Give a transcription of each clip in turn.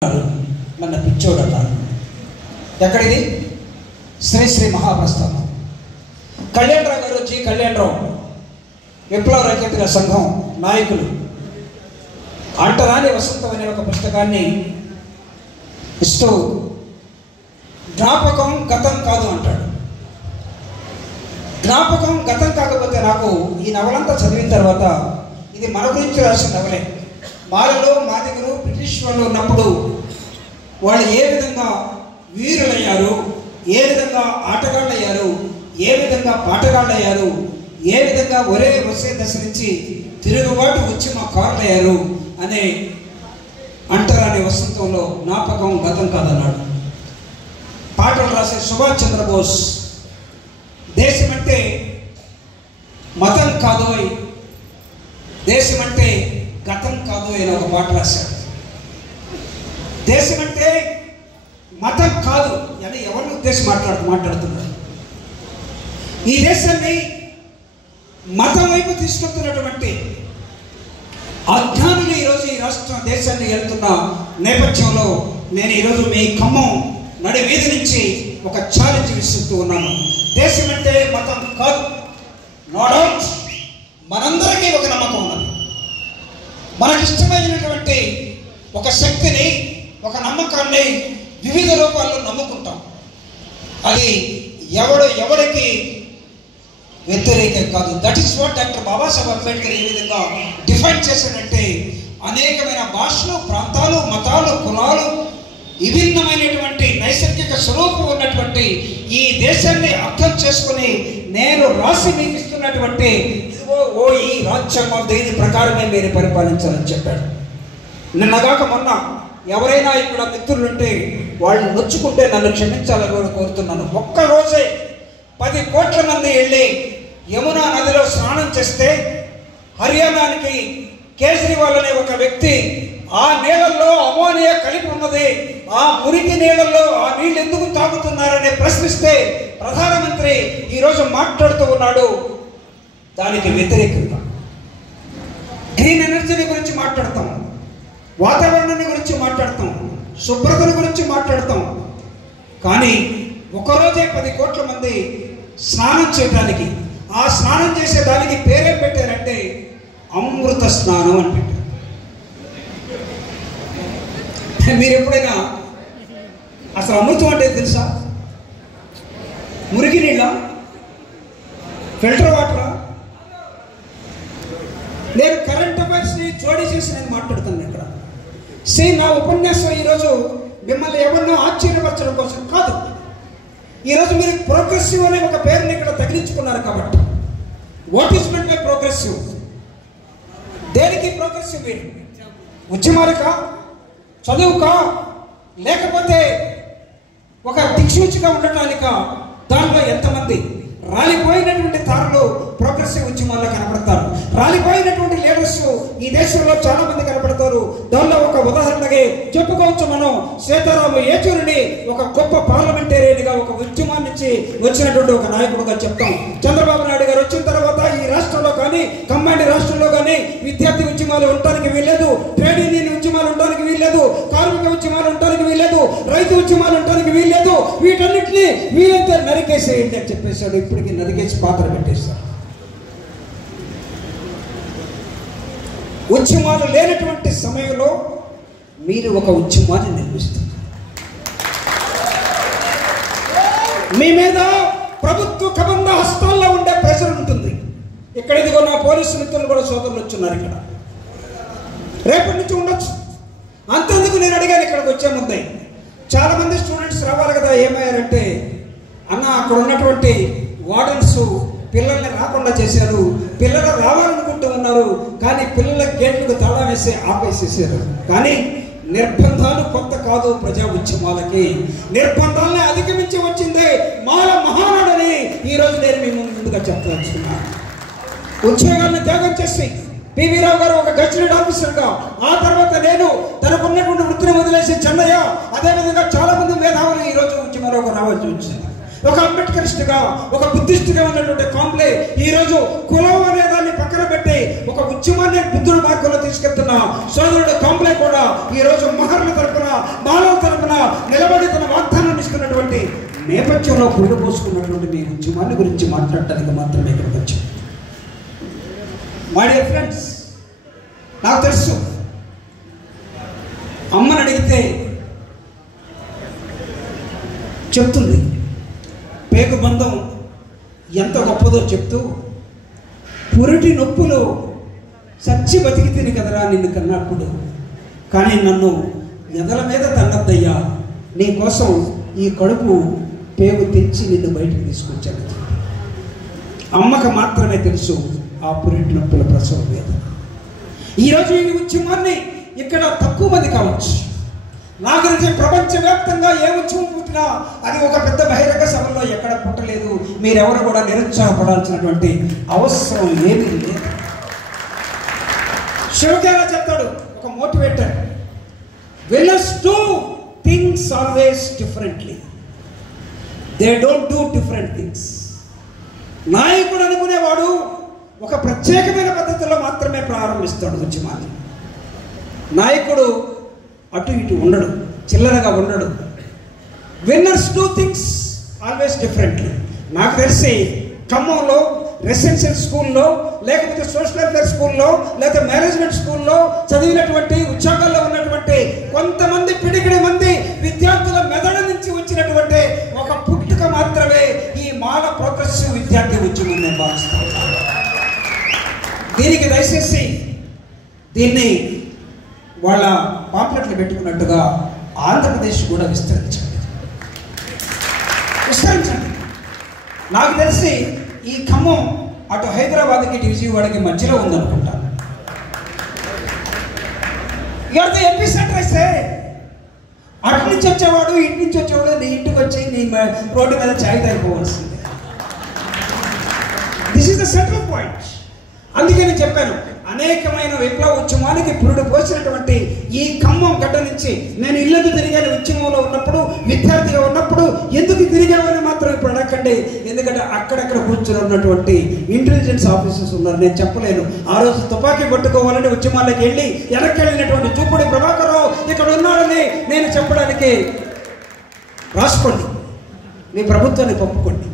మన పిచ్చోడన్నారు. ఎక్కడిది? శ్రీ మహాప్రస్థానం. కళ్యాణరావు గారు, జి కళ్యాణరావు, విప్లవ రచయితల సంఘం నాయకులు, అంటరాని వసంతం అనే ఒక పుస్తకాన్ని ఇస్తూ జ్ఞాపకం గతం కాదు అంటాడు. జ్ఞాపకం గతం కాకపోతే నాకు ఈ నవలంతా చదివిన తర్వాత ఇది మన గురించి రాసిన నవలే. మాలలో మాదిగలు బ్రిటిష్ వాళ్ళు ఉన్నప్పుడు వాళ్ళు ఏ విధంగా వీరులయ్యారు, ఏ విధంగా ఆటగాళ్ళయ్యారు, ఏ విధంగా పాటగాళ్ళయ్యారు, ఏ విధంగా వసే దశ నుంచి తిరుగుబాటు ఉద్యమకారులయ్యారు అనే అంటరాని వసంతంలో జ్ఞాపకం గతం కాదన్నాడు. పాటలు రాసే సుభాష్ చంద్రబోస్ దేశమంటే మతం కాదోయ్, దేశమంటే గతం కాదోయ్ అని ఒక పాట రాశాడు. దేశమంటే మతం కాదు అని ఎవరిని ఉద్దేశం మాట్లాడుతున్నారు. ఈ దేశాన్ని మతం వైపు తీసుకెళ్తున్నటువంటి అజ్ఞానులు ఈరోజు ఈ దేశాన్ని వెళ్తున్న నేపథ్యంలో నేను ఈరోజు మీ ఖమ్మం నడి వీధి నుంచి ఒక ఛాలెంజ్ విసురుతూ ఉన్నాను. దేశం అంటే మతం కాదు. నో డౌట్ మనందరికీ ఒక నమ్మకం ఉన్నది. మనకిష్టమైనటువంటి ఒక శక్తిని, ఒక నమ్మకాన్ని వివిధ రూపాల్లో నమ్ముకుంటాం. అది ఎవరికి వ్యతిరేకం కాదు. That is what doctor Babasaheb Ambedkar ఏ విధంగా డిఫైన్ చేశాడంటే, అనేకమైన భాషలు, ప్రాంతాలు, మతాలు, కులాలు, విభిన్నమైనటువంటి నైసర్గిక స్వరూపం ఉన్నటువంటి ఈ దేశాన్ని అర్థం చేసుకుని నేను రాసి మీకు ఇస్తున్నటువంటి ఇదిగో ఈ రాజ్యాంగం దీని ప్రకారమే మీరు పరిపాలించాలని చెప్పాడు. నిన్నగాక మొన్న ఎవరైనా ఇక్కడ మిత్రులుంటే వాళ్ళు నొచ్చుకుంటే నన్ను క్షమించాలని కోరుతున్నాను. ఒక్కరోజే 10 కోట్ల మంది వెళ్ళి యమునా నదిలో స్నానం చేస్తే హర్యానానికి కేజ్రీవాల్ అనే ఒక వ్యక్తి ఆ నీళ్ళల్లో అమోనియా కలిపి ఉన్నది, ఆ మురికి నీళ్ళల్లో ఆ నీళ్ళు ఎందుకు తాగుతున్నారని ప్రశ్నిస్తే ప్రధానమంత్రి ఈరోజు మాట్లాడుతూ ఉన్నాడు. దానికి వ్యతిరేకంగా గ్రీన్ ఎనర్జీని గురించి మాట్లాడతాం, వాతావరణాన్ని గురించి మాట్లాడతాం, శుభ్రతల గురించి మాట్లాడతాం. కానీ ఒకరోజే 10 కోట్ల మంది స్నానం చేయడానికి, ఆ స్నానం చేసేదానికి పేరేం పెట్టారంటే అమృత స్నానం అని పెట్టారు. మీరు ఎప్పుడైనా అసలు అమృతం అంటే తెలుసా? మురికి నీళ్ళ, ఫిల్టర్ వాటరా? నేను కరెంట్ అఫైర్స్ని జోడీ చేసి నేను మాట్లాడుతాను ఇక్కడ. నా ఉపన్యాసం ఈరోజు మిమ్మల్ని ఎవరినో ఆశ్చర్యపరచడం కోసం కాదు. ఈరోజు మీరు ప్రోగ్రెసివ్ అనే ఒక పేరుని ఇక్కడ తగిలించుకున్నారు కాబట్టి. What is meant by progressive? దేనికి ప్రోగ్రెసివ్? మీరు ఉద్యమాలకా, చదువుకా, లేకపోతే ఒక దిక్సూచిగా ఉండటానికా? దాంట్లో ఎంతమంది రాలిపోయినటువంటి తారలు ప్రోగ్రెసివ్ ఉద్యమాల్లో కనపడతారు. రాలిపోయినటువంటి లీడర్స్ ఈ దేశంలో చాలా మంది కనపడతారు. దానిలో ఒక ఉదాహరణగా చెప్పుకోవచ్చు మనం సీతారామ యేచూరిని ఒక గొప్ప పార్లమెంటేరియన్గా, ఒక ఉద్యమం నుంచి వచ్చినటువంటి ఒక నాయకుడుగా చెప్తాం. చంద్రబాబు నాయుడు గారు వచ్చిన తర్వాత ఈ రాష్ట్రంలో కానీ, కమాండ్ రాష్ట్రంలో కానీ విద్యార్థి ఉద్యమాలు ఉండడానికి వీల్లేదు, ట్రేడ్ యూనియన్ ఉద్యమాలు ఉండడానికి వీల్లేదు, కార్మిక ఉద్యమాలు ఉండడానికి వీల్లేదు, రైతు ఉద్యమాలు ఉండడానికి వీల్లేదు. వీటన్నిటినీ వీలైతే నరికేసేయండి అని చెప్పేశాడు. ఇప్పటికీ నరికేసి పాత్ర పెట్టేశాడు. ఉద్యమాలు లేనటువంటి సమయంలో మీరు ఒక ఉద్యమాన్ని నిర్మిస్తారు. మీ మీద ప్రభుత్వ కబంధ హస్తాల్లో ఉండే ప్రెషర్ ఉంటుంది. ఇక్కడ ఇదిగో నా పోలీసు మిత్రులు కూడా సోదరులు వచ్చున్నారు. ఇక్కడ రేపటి నుంచి ఉండొచ్చు. అంతేందుకు నేను అడిగాను ఇక్కడికి వచ్చే ముందే. చాలా మంది స్టూడెంట్స్ రావాలి కదా. ఏమయ్యారంటే, అన్న అక్కడ ఉన్నటువంటి వార్డెన్స్ పిల్లల్ని రాకుండా చేశారు, పిల్లలు రావాలనుకుంటూ ఉన్నారు, కానీ పిల్లల గేట్లకు తాళం వేసి ఆపేసేసారు. కానీ నిర్బంధాలు కొత్త కాదు. ప్రజా ఉద్యమాలకి నిర్బంధాలని అధిగమించి వచ్చిందే మాల మహానాడని ఈరోజు నేను మీ ముందుగా చెప్పదలుచుకున్నాను. ఉద్యోగాలను త్యాగం చేసి పివి రావు గారు ఒక గజిటెడ్ ఆఫీసర్గా, ఆ తర్వాత నేను తనకున్నటువంటి వృత్తిని వదిలేసి చెన్నయ్య, అదేవిధంగా చాలా మంది మేధావులు ఈరోజు ఉద్యమంలోకి రావాల్సి వచ్చింది. ఒక అంబేద్కరిస్ట్గా, ఒక బుద్ధిస్ట్గా ఉన్నటువంటి కాంప్లే ఈరోజు కులం అనే దాన్ని పక్కన పెట్టి ఒక ఉద్యమాన్ని బుద్ధుడి మార్గంలో తీసుకెళ్తున్న సోదరుడు కాంప్లే కూడా ఈరోజు మహర్ల తరపున మానవ తరపున నిలబడి తన వాగ్దానాన్ని ఇస్తున్నటువంటి నేపథ్యంలో పురుడు పోసుకున్నటువంటి మీ ఉద్యమాన్ని గురించి మాట్లాడటానికి మాత్రమే ఇక్కడికి వచ్చాం. మై డియర్ ఫ్రెండ్స్, నాకు తెలుసు అమ్మని అడిగితే చెప్తుంది పేగు బంధం ఎంత గొప్పదో చెప్తూ, పురిటి నొప్పులు చచ్చి బతికి తిని కదరా నిన్ను కన్నప్పుడు, కానీ నన్ను ఎదల మీద తన్నద్దయ్యా, నీ కోసం ఈ కడుపు పేగు తెచ్చి నిన్ను బయటకు తీసుకొచ్చాను. అమ్మకు మాత్రమే తెలుసు ఆ పురిటి నొప్పుల ప్రసవ వేదన. ఈరోజు ఈ ఉద్యమాన్ని ఇక్కడ తక్కువ మంది కావచ్చు, నాకు తెలిసి ప్రపంచవ్యాప్తంగా ఏ ఉద్యమం పుట్టినా అది ఒక పెద్ద బహిరంగ సభలో ఎక్కడ పుట్టలేదు. మీరెవరు కూడా నిరుత్సాహపడాల్సినటువంటి అవసరం ఏమీ లేదు. శివకేలా చెప్తాడు, ఒక motivator, winners do things always differently, they don't do different things. నాయకుడు అనుకునేవాడు ఒక ప్రత్యేకమైన పద్ధతిలో మాత్రమే ప్రారంభిస్తాడు ఉద్యమాన్ని. నాయకుడు అటు ఇటు ఉండడు, చిల్లరగా ఉండడు. Winners do things always differently. నాకు తెలిసి ఖమ్మంలో రెసిడెన్షియల్ స్కూల్లో, లేకపోతే సోషల్ వెల్ఫేర్ స్కూల్లో, లేకపోతే మేనేజ్మెంట్ స్కూల్లో చదివినటువంటి ఉద్యోగాల్లో ఉన్నటువంటి కొంతమంది పిడికిడి మంది విద్యార్థుల మెదడు నుంచి వచ్చినటువంటి ఒక పుట్టుక మాత్రమే ఈ మాల ప్రోగ్రెసివ్ విద్యార్థి ఉద్యమం నేను భావిస్తాను. దీనికి దయచేసి దీన్ని వాళ్ళ పాంప్లెట్లు పెట్టుకున్నట్టుగా ఆంధ్రప్రదేశ్ కూడా విస్తరించండి. నాకు తెలిసి ఈ ఖమ్మం అటు హైదరాబాద్కి ఇటు విజయవాడకి మధ్యలో ఉందనుకుంటాను. ఎవరితో ఎంపీ సెంటర్ అయితే అటు నుంచి వచ్చేవాడు ఇటు నుంచి వచ్చేవాడు నీ ఇంటికి వచ్చి నీ రోడ్డు మీద ఛాయ్ తాగిపోవాల్సిందే. This is the central point. అందుకే నేను చెప్పాను, అనేకమైన విప్లవ ఉద్యమానికి పురుడు పోసినటువంటి ఈ ఖమ్మం గడ్డ నుంచి నేను ఇల్లు తిరిగాను. ఉద్యమంలో ఉన్నప్పుడు, విద్యార్థిగా ఉన్నప్పుడు ఎందుకు తిరిగామని మాత్రం ఇప్పుడు అడగండి. ఎందుకంటే అక్కడక్కడ కూర్చొని ఉన్నటువంటి ఇంటెలిజెన్స్ ఆఫీసర్స్ ఉన్నారు, నేను చెప్పలేను. ఆ రోజు తుపాకీ పట్టుకోవాలని ఉద్యమాలకు వెళ్ళి వెనక్కి వెళ్ళినటువంటి చూపుడి ప్రభాకర్ రావు ఇక్కడ ఉన్నాడని నేను చెప్పడానికి రాసుకోండి, మీ ప్రభుత్వాన్ని పంపుకోండి.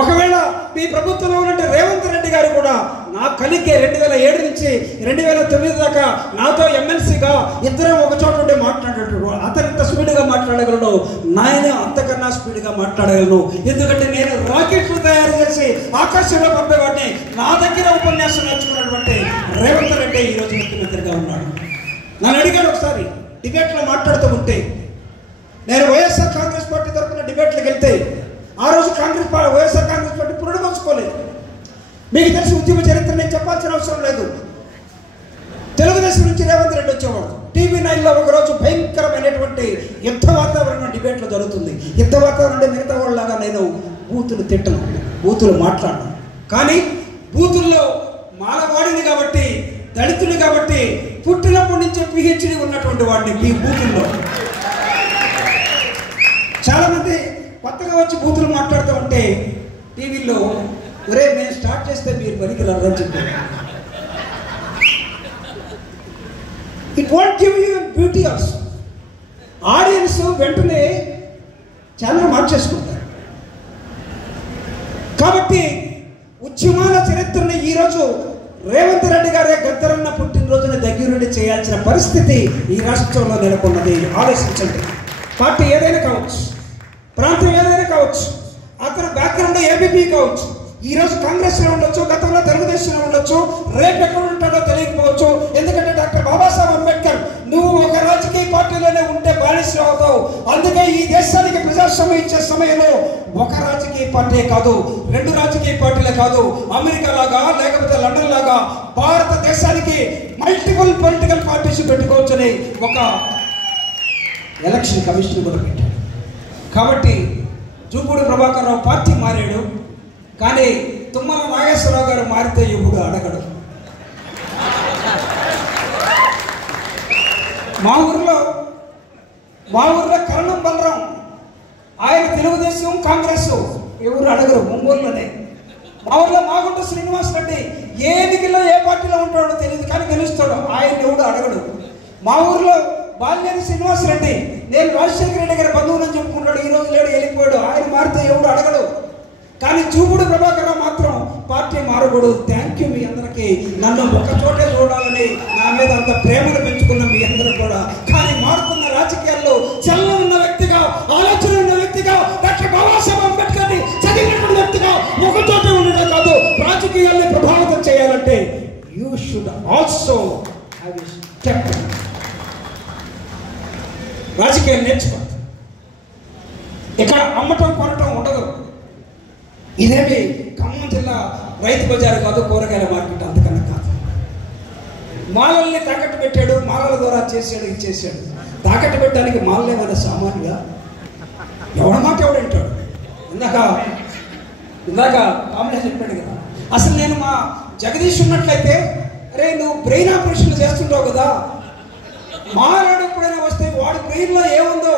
ఒకవేళ మీ ప్రభుత్వంలో ఉన్న రేవంత్ రెడ్డి గారు కూడా నా కలిగే 2007 నుంచి 2009 దాకా నాతో ఎమ్మెల్సీగా ఇద్దరం ఒక చోట ఉండి మాట్లాడేటప్పుడు అతను ఎంత స్పీడ్గా మాట్లాడగలను, నాయన అంతకన్నా స్పీడ్గా మాట్లాడగలను. ఎందుకంటే నేను రాకెట్లు తయారు చేసి ఆకాశంలో పంపేవాడిని. నా దగ్గర ఉపన్యాసం నేర్చుకున్నటువంటి రేవంత్ రెడ్డి ఈరోజు ముఖ్యమంత్రిగా ఉన్నాడు. నన్ను అడిగాడు ఒకసారి డిబేట్లో మాట్లాడుతూ ఉంటే, నేను వైఎస్ఆర్ కాంగ్రెస్ పార్టీ తరఫున డిబేట్లకు వెళ్తే ఆ రోజు వైఎస్ఆర్ కాంగ్రెస్ పార్టీ పురుడు పంచుకోలేదు. మీకు తెలిసి ఉద్యమ చరిత్ర నేను చెప్పాల్సిన అవసరం లేదు. తెలుగుదేశం నుంచి రేవంత్ రెడ్డి వచ్చేవాడు. TV9లో ఒకరోజు భయంకరమైనటువంటి యుద్ధ వాతావరణం డిబేట్లో జరుగుతుంది. యుద్ధ వాతావరణం మిగతా వాళ్ళలాగా నేను బూతులు తిట్టను, బూతులు మాట్లాడను. కానీ బూతుల్లో మాలవాడిని కాబట్టి, దళితులు కాబట్టి, పుట్టినప్పటి నుంచే PhD ఉన్నటువంటి వాడిని ఈ బూతుల్లో. చాలామంది కొత్తగా వచ్చి బూతులు మాట్లాడుతూ ఉంటే టీవీలో, ఒరే మేము స్టార్ట్ చేస్తే మీరు పనికి రాదని చెప్పారు. It want give you beauty also. Audience వెంటనే ఛానల్ మార్చేసుకుంటారు. కాబట్టి ఉద్యమాల చరిత్రను ఈరోజు రేవంత్ రెడ్డి గారే గద్దరన్న పుట్టినరోజున దగ్గరుండి చేయాల్సిన పరిస్థితి ఈ రాష్ట్రంలో నెలకొన్నది. ఆలోచించండి. పార్టీ ఏదైనా కావచ్చు, ప్రాంతం ఏదైనా కావచ్చు, అతను బ్యాక్గ్రౌండ్ ఏబీపీ కావచ్చు, ఈరోజు కాంగ్రెస్లో ఉండొచ్చు, గతంలో తెలుగుదేశంలో ఉండొచ్చు, రేపు ఎక్కడ ఉంటాడో తెలియకపోవచ్చు. ఎందుకంటే డాక్టర్ బాబాసాహెబ్ అంబేద్కర్, నువ్వు ఒక రాజకీయ పార్టీలోనే ఉంటే బానిసలు అవుతావు. అందుకే ఈ దేశానికి ప్రజాస్వామ్యం ఇచ్చే సమయంలో ఒక రాజకీయ పార్టీ కాదు, 2 రాజకీయ పార్టీలే కాదు, అమెరికా లాగా లేకపోతే లండన్ లాగా భారతదేశానికి మల్టిపుల్ పొలిటికల్ పార్టీస్ పెట్టుకోవచ్చని ఒక ఎలక్షన్ కమిషన్ కూడా పెట్టాడు. కాబట్టి చూపుడు ప్రభాకర్ రావు పార్టీ మారాడు, కానీ తుమ్మల నాగేశ్వరరావు గారు మారితే ఇప్పుడు అడగడు. మా ఊర్లో కరణం బలరాం, ఆయన తెలుగుదేశం కాంగ్రెస్ ఎవరు అడగరు. ఒంగోలులోనే మా ఊర్లో మాగుంట శ్రీనివాస్ రెడ్డి ఏ దిగులో ఏ పార్టీలో ఉంటాడో తెలియదు, కానీ గెలుస్తాడు. ఆయన ఎవడు అడగడు. మా ఊర్లో బాలినేని శ్రీనివాస్ రెడ్డి, నేను రాజశేఖర రెడ్డి గారి బంధువులని చెప్పుకుంటాడు, ఈ రోజు లేడు, వెళ్ళిపోయాడు. ఆయన మారితే ఎవడు అడగడు. కానీ చూపుడు ప్రభాకర్ మాత్రం పార్టీ మారకూడదు. థ్యాంక్ యూ మీ అందరికీ. నన్ను ఒక చోటే చూడాలని నా మీద అంత ప్రేమను పెంచుకున్న మీ అందరూ కూడా. కానీ మారుతున్న రాజకీయాల్లో చలనం ఉన్న వ్యక్తిగా, ఆలోచన ఉన్న వ్యక్తిగా, డాక్టర్ బాబాసాహెబ్ అంబేద్కర్ని చదివినటువంటి వ్యక్తిగా ఒక చోటే ఉండడం కాదు, రాజకీయాల్ని ప్రభావితం చేయాలంటే you should also have a step. రాజకీయాలు నేర్చుకోండి. ఇక్కడ అమ్మటం కొనటం ఉండదు. ఇదేమి ఖమ్మం జిల్లా రైతు బజారు కాదు, కూరగాయల మార్కెట్ అంతకన్నా కాదు. మాలల్ని తాకట్టు పెట్టాడు, మాలల ద్వారా చేశాడు, ఇది చేశాడు. తాకట్టు పెట్టడానికి మాలలు ఏమైనా సామాన్యుగా? ఎవరి మాట ఎవడు వింటాడు? ఇందాక కాంబినేషన్ చెప్పాడు కదా. అసలు నేను మా జగదీష్ ఉన్నట్లయితే, అరే నువ్వు బ్రెయిన్ ఆపరేషన్లు చేస్తుంటావు కదా, మాలాడు ఎప్పుడైనా వస్తే వాడి బ్రెయిన్లో ఏముందో